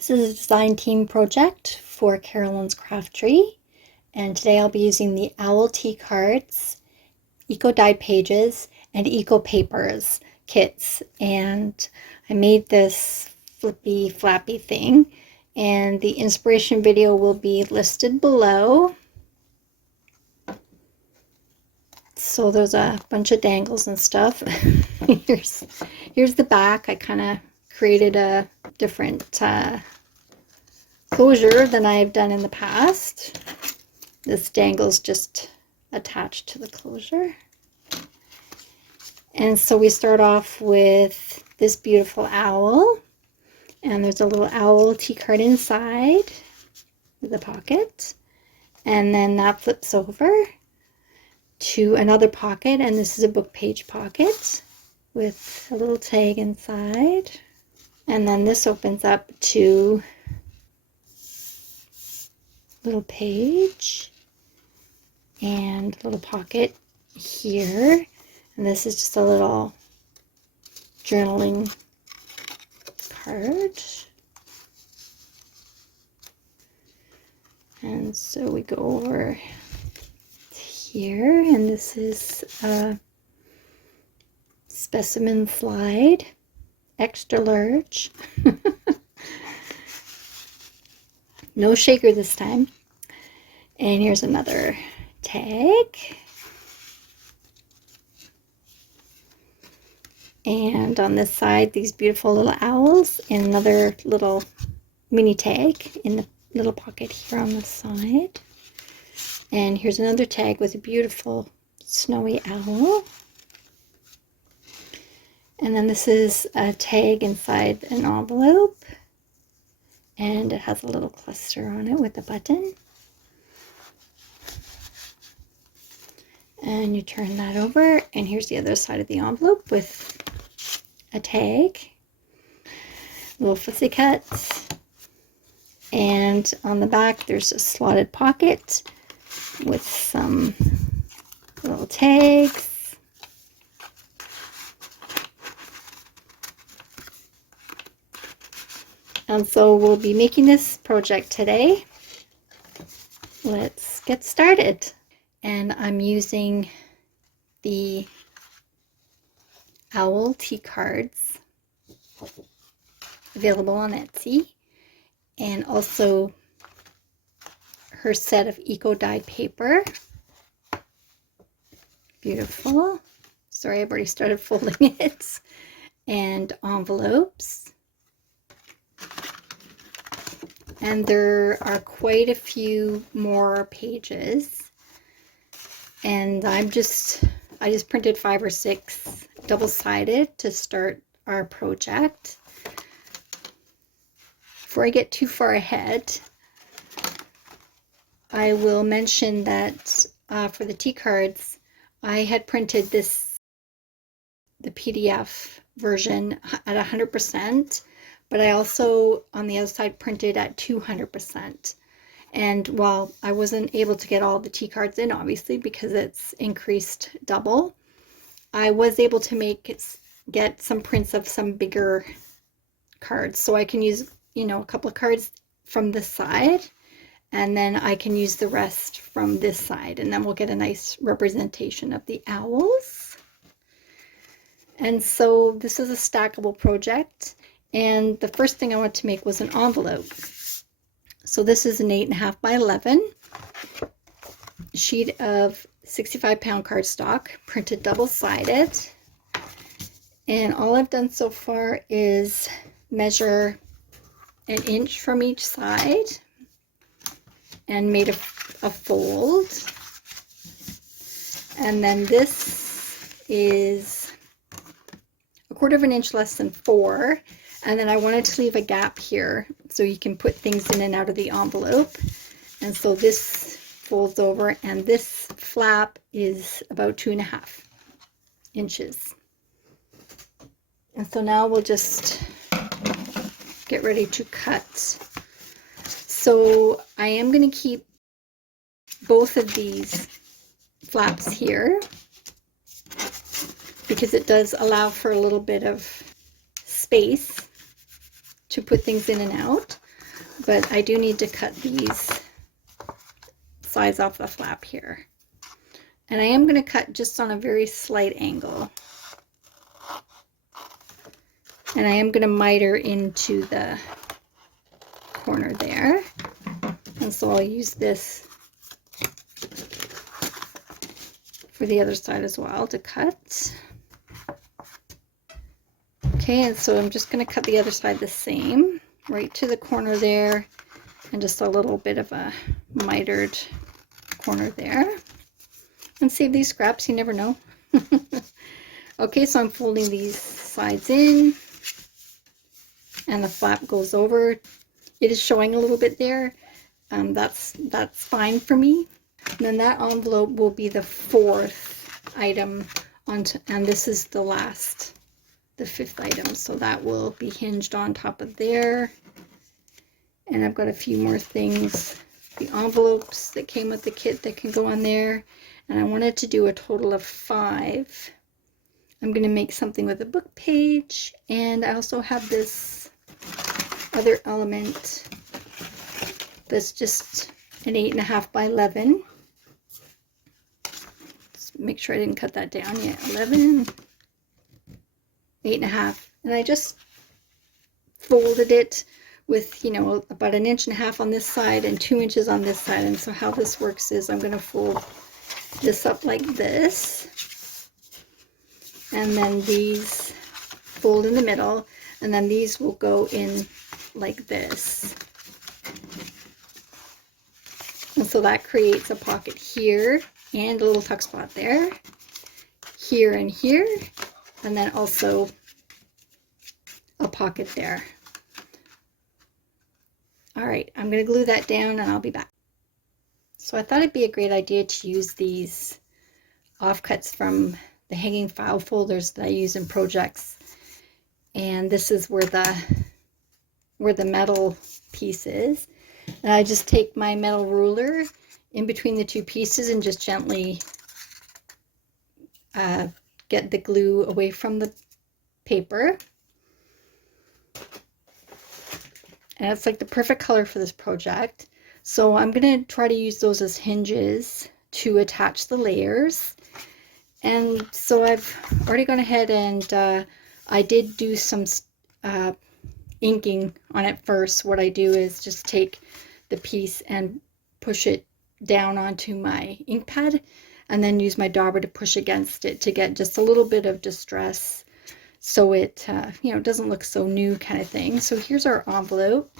This is a design team project for Carolyn's Craft Tree, and today I'll be using the Owl Teacards, Eco Dyed Pages, and Eco Papers kits. And I made this flippy flappy thing, and the inspiration video will be listed below. So there's a bunch of dangles and stuff. here's the back. I kind of created a different closure than I've done in the past. This dangle's just attached to the closure. And so we start off with this beautiful owl, and there's a little owl tea card inside with a pocket, and then that flips over to another pocket, and this is a book page pocket with a little tag inside, and then this opens up to little page and a little pocket here, and this is just a little journaling card. And so we go over here, and this is a specimen slide, extra large. No shaker this time. And here's another tag. And on this side, these beautiful little owls, and another little mini tag in the little pocket here on the side. And here's another tag with a beautiful snowy owl. And then this is a tag inside an envelope, and it has a little cluster on it with a button. And you turn that over, and here's the other side of the envelope with a tag, little fussy cuts, and on the back there's a slotted pocket with some little tags. And so we'll be making this project today. Let's get started. And I'm using the Owl Teacards available on Etsy, and also her set of eco dyed paper. Beautiful. Sorry, I've already started folding it. And envelopes. And there are quite a few more pages. And I just printed 5 or 6 double-sided to start our project. Before I get too far ahead, I will mention that for the tea cards, I had printed the PDF version at 100%, but I also on the other side printed at 200%. And while I wasn't able to get all the tea cards in, obviously, because it's increased double, I was able to get some prints of some bigger cards. So I can use, a couple of cards from this side, and then I can use the rest from this side, and then we'll get a nice representation of the owls. And so this is a stackable project, and the first thing I wanted to make was an envelope. So this is an 8.5 by 11 sheet of 65-pound cardstock, printed double-sided. And all I've done so far is measure 1 inch from each side and made a fold. And then this is 1/4 inch less than 4. And then I wanted to leave a gap here so you can put things in and out of the envelope. And so this folds over, and this flap is about 2.5 inches. And so now we'll just get ready to cut. So I am going to keep both of these flaps here because it does allow for a little bit of space to put things in and out. but I do need to cut these sides off the flap here. And I am going to cut just on a very slight angle. And I am going to miter into the corner there. And so I'll use this for the other side as well to cut. Okay, and so I'm just going to cut the other side the same, right to the corner there, and just a little bit of a mitered corner there. And save these scraps, you never know. Okay, so I'm folding these sides in, and the flap goes over. It is showing a little bit there. That's fine for me. And then that envelope will be the 4th item and this is the last, the 5th item. So that will be hinged on top of there. And I've got a few more things, the envelopes that came with the kit that can go on there. And I wanted to do a total of 5. I'm going to make something with a book page, and I also have this other element that's just an 8.5 by 11. Just make sure I didn't cut that down yet. 11, 8.5, and I just folded it with, you know, about 1.5 inches on this side and 2 inches on this side. And so how this works is I'm going to fold this up like this, and then these fold in the middle, and then these will go in like this. And so that creates a pocket here and a little tuck spot there, here and here, and then also a pocket there. All right, I'm going to glue that down and I'll be back. So I thought it'd be a great idea to use these offcuts from the hanging file folders that I use in projects. And this is where the metal piece is. And I just take my metal ruler in between the 2 pieces and just gently get the glue away from the paper. And it's like the perfect color for this project. So I'm going to try to use those as hinges to attach the layers. And so I've already gone ahead and I did do some inking on it first. What I do is just take the piece and push it down onto my ink pad, and then use my dauber to push against it to get just a little bit of distress, so it you know, doesn't look so new kind of thing. So here's our envelope.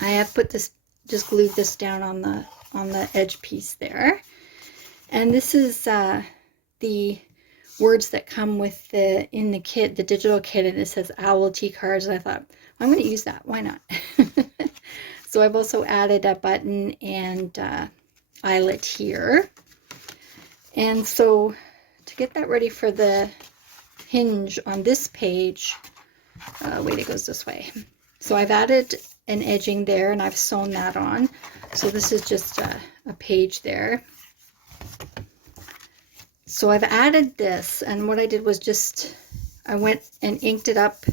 I have put this, just glued this down on the edge piece there, and this is the words that come with in the kit, the digital kit, and it says Owl Teacards. And I thought, I'm going to use that. Why not? So I've also added a button and eyelet here. And so to get that ready for the hinge on this page, wait, it goes this way. So I've added an edging there and I've sewn that on. So this is just a page there. So I've added this, and what I did was just, I went and inked it up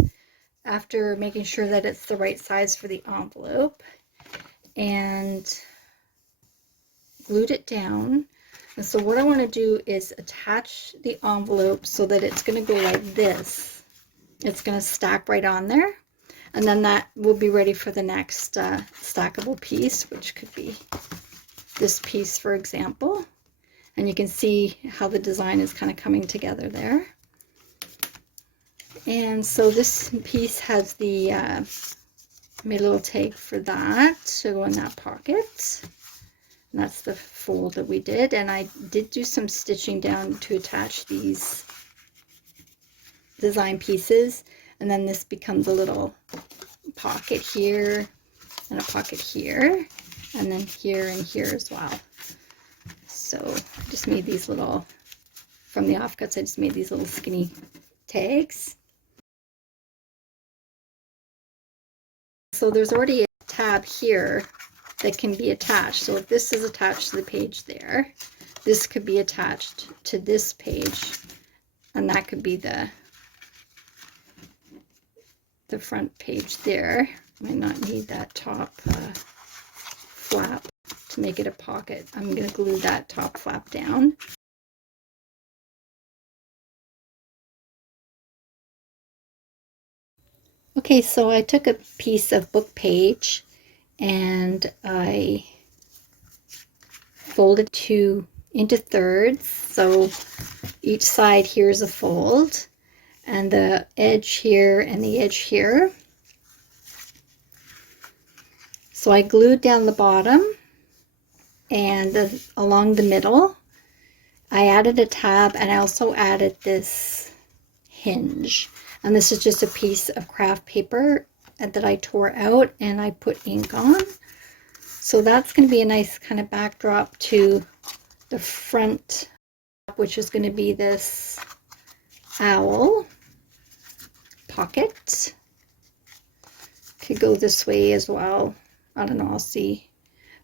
after making sure that it's the right size for the envelope, and glued it down. And so what I want to do is attach the envelope so that it's going to go like this. It's going to stack right on there, and then that will be ready for the next stackable piece, which could be this piece, for example. And you can see how the design is kind of coming together there. And so this piece has the, made a little tag for that to go in that pocket. And that's the fold that we did. And I did do some stitching down to attach these design pieces. And then this becomes a little pocket here and a pocket here. And then here and here as well. So I just made these little, from the offcuts, I just made these little skinny tags. So there's already a tab here that can be attached. So if this is attached to the page there, this could be attached to this page, and that could be the front page there. Might not need that top flap to make it a pocket. I'm going to glue that top flap down. Okay, so I took a piece of book page and I folded into thirds. So each side here is a fold, and the edge here and the edge here. So I glued down the bottom and along the middle. I added a tab, and I also added this hinge. And this is just a piece of craft paper that I tore out and I put ink on. So that's going to be a nice kind of backdrop to the front, which is going to be this owl pocket. Could go this way as well. I don't know, I'll see.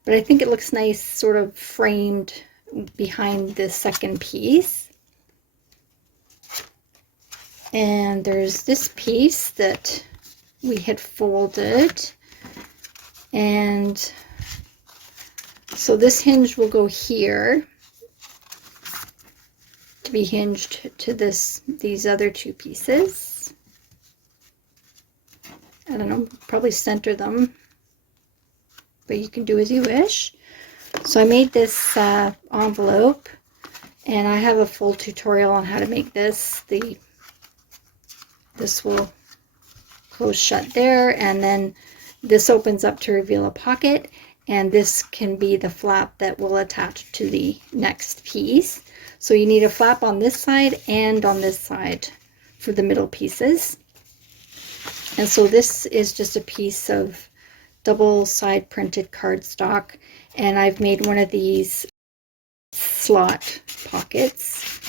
But I think it looks nice sort of framed behind the second piece. And there's this piece that we had folded, and so this hinge will go here to be hinged to these other two pieces. I don't know, probably center them, but you can do as you wish. So I made this envelope, and I have a full tutorial on how to make this. This will close shut there, and then this opens up to reveal a pocket, and this can be the flap that will attach to the next piece. So you need a flap on this side and on this side for the middle pieces. And so this is just a piece of double side printed cardstock, and I've made one of these slot pockets.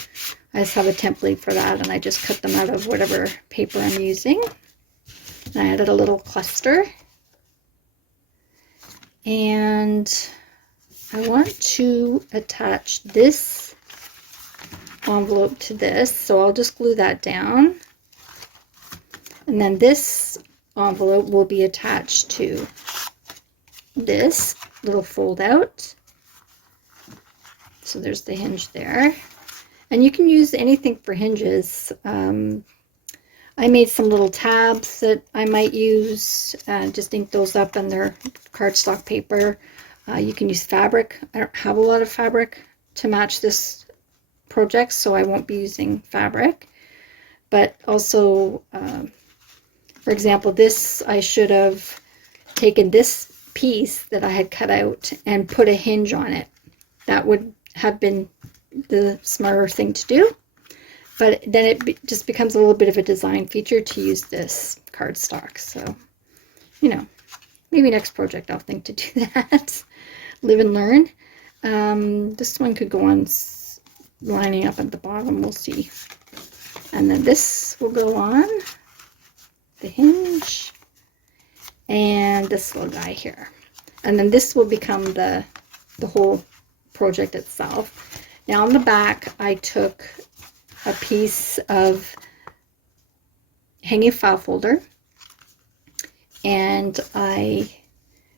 I just have a template for that, and I just cut them out of whatever paper I'm using. And I added a little cluster. And I want to attach this envelope to this, so I'll just glue that down. And then this envelope will be attached to this little fold out. So there's the hinge there. And you can use anything for hinges. I made some little tabs that I might use. Just ink those up on their cardstock paper. You can use fabric. I don't have a lot of fabric to match this project, so I won't be using fabric. But also, for example, this, I should have taken this piece that I had cut out and put a hinge on it. That would have been the smarter thing to do, but then it just becomes a little bit of a design feature to use this cardstock. So, you know, maybe next project I'll think to do that. Live and learn. This one could go on lining up at the bottom, we'll see. And then this will go on the hinge, and this little guy here. And then this will become the whole project itself. Now on the back, I took a piece of hanging file folder, and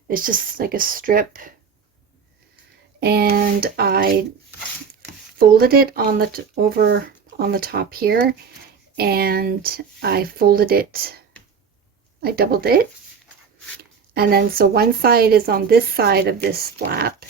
it's just like a strip, and I folded it over on the top here, and I folded it, I doubled it, and then so one side is on this side of this flap,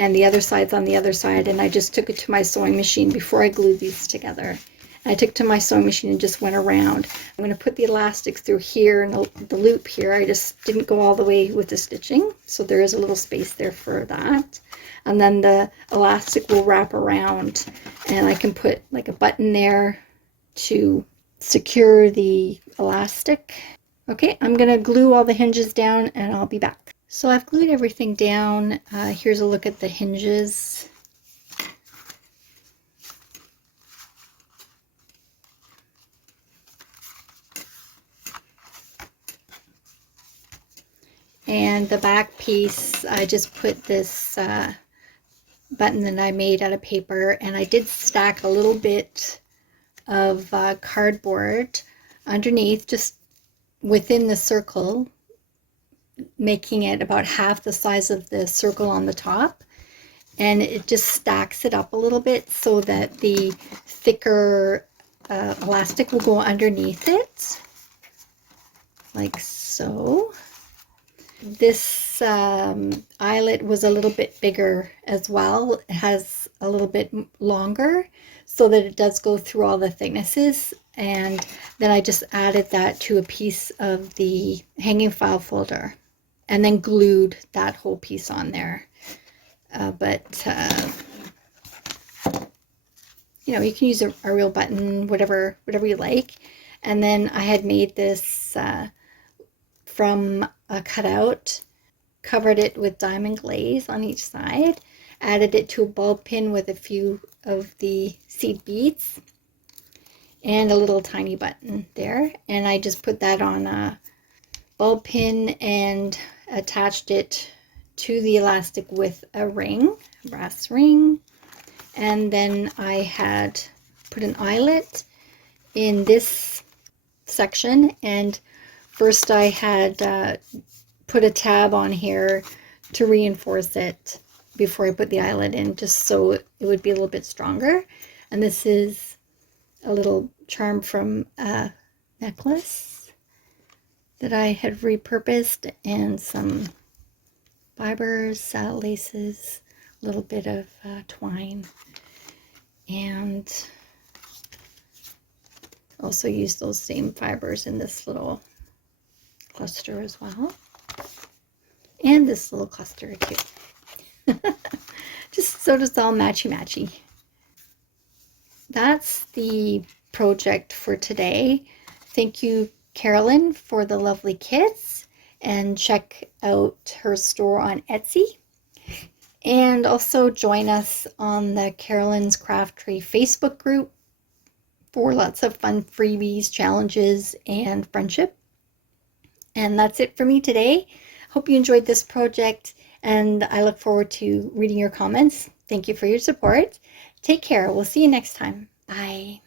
and the other side's on the other side, and I just took it to my sewing machine before I glued these together. I took it to my sewing machine and just went around. I'm going to put the elastic through here and the loop here. I just didn't go all the way with the stitching, so there is a little space there for that. And then the elastic will wrap around, and I can put like a button there to secure the elastic. Okay, I'm going to glue all the hinges down, and I'll be back. So I've glued everything down. Here's a look at the hinges. And the back piece, I just put this button that I made out of paper, and I did stack a little bit of cardboard underneath, just within the circle, making it about half the size of the circle on the top, and it just stacks it up a little bit so that the thicker elastic will go underneath it, like so. This eyelet was a little bit bigger as well. It has a little bit longer so that it does go through all the thicknesses. And then I just added that to a piece of the hanging file folder and then glued that whole piece on there. You know, you can use a real button, whatever you like. And then I had made this from a cutout, covered it with diamond glaze on each side, added it to a bulb pin with a few of the seed beads, and a little tiny button there. And I just put that on a bulb pin and attached it to the elastic with a ring, a brass ring. And then I had put an eyelet in this section, and first I had put a tab on here to reinforce it before I put the eyelet in, just so it would be a little bit stronger. And this is a little charm from a necklace that I had repurposed, and some fibers, laces, a little bit of twine, and also use those same fibers in this little cluster as well, and this little cluster too. Just so it's all matchy-matchy. That's the project for today. Thank you, Carolyn, for the lovely kits, and check out her store on Etsy. And also join us on the Carolyn's Craft Tree Facebook group for lots of fun freebies, challenges, and friendship. And that's it for me today. Hope you enjoyed this project, and I look forward to reading your comments. Thank you for your support. Take care. We'll see you next time. Bye.